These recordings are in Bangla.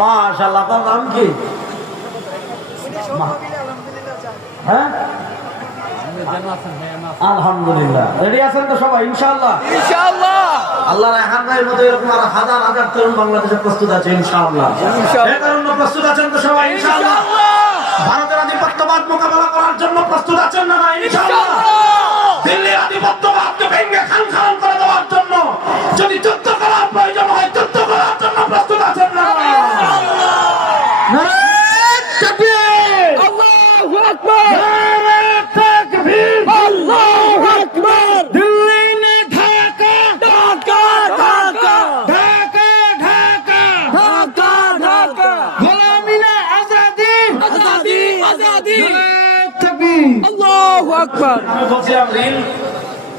মাশাআল্লাহ। আপনার নাম কি? হ্যাঁ, আলহামদুলিল্লাহ। রেডি আছেন তো সবাই? ইনশাআল্লাহ। আল্লাহ রায়হান ভাইয়ের মতো এরকম আর হাজার হাজার তরুণ বাংলাদেশে প্রস্তুত আছে ইনশাআল্লাহ। এই তরুণ প্রস্তুত আছেন তো সবাই? ইনশাআল্লাহ। ভারতের আধিপত্যবাদ মোকাবেলা করার জন্য প্রস্তুত আছেন না? ইনশাআল্লাহ। দিল্লির আধিপত্যবাদকে ভেঙে খান করে দেওয়ার জন্য যদি যুদ্ধ করার প্রয়োজন হয় যুদ্ধ করার জন্য প্রস্তুত আছেন না? আমি বলছিলাম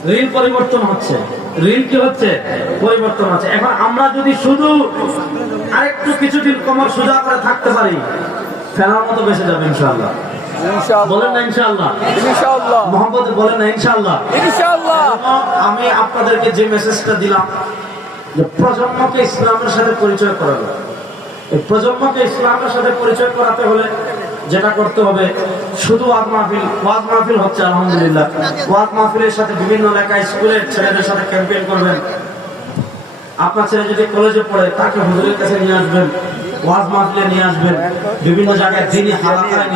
রিল পরিবর্তন হচ্ছে, রিল কি হচ্ছে? পরিবর্তন হচ্ছে। এখন আমরা যদি শুধু আরেকটু কিছুদিন কোমর সোজা করে থাকতে পারি, ফেরার মতো বেঁচে যাবে ইনশাআল্লাহ। বলেন না ইনশাআল্লাহ? মোহাম্মদ বলেন না ইনশাআল্লাহ? আমি আপনাদেরকে যে মেসেজটা দিলাম যে প্রজন্মকে ইসলামের সাথে পরিচয় করানো, এই প্রজন্মকে ইসলামের সাথে পরিচয় করাতে হলে যেটা করতে হবে, শুধু ওয়াজ মাহফিল হচ্ছে আলহামদুলিল্লাহ। ওয়াজ মাহফিলের সাথে বিভিন্ন এলাকায় স্কুলের ছেলেদের সাথে ক্যাম্পেইন করবেন। আপনার ছেলে যদি কলেজে পড়ে তাকে হুজুরের কাছে নিয়ে আসবেন, ওয়াজ মাহফিলে নিয়ে আসবেন, বিভিন্ন জায়গায় দিনই হালাকায় নিয়ে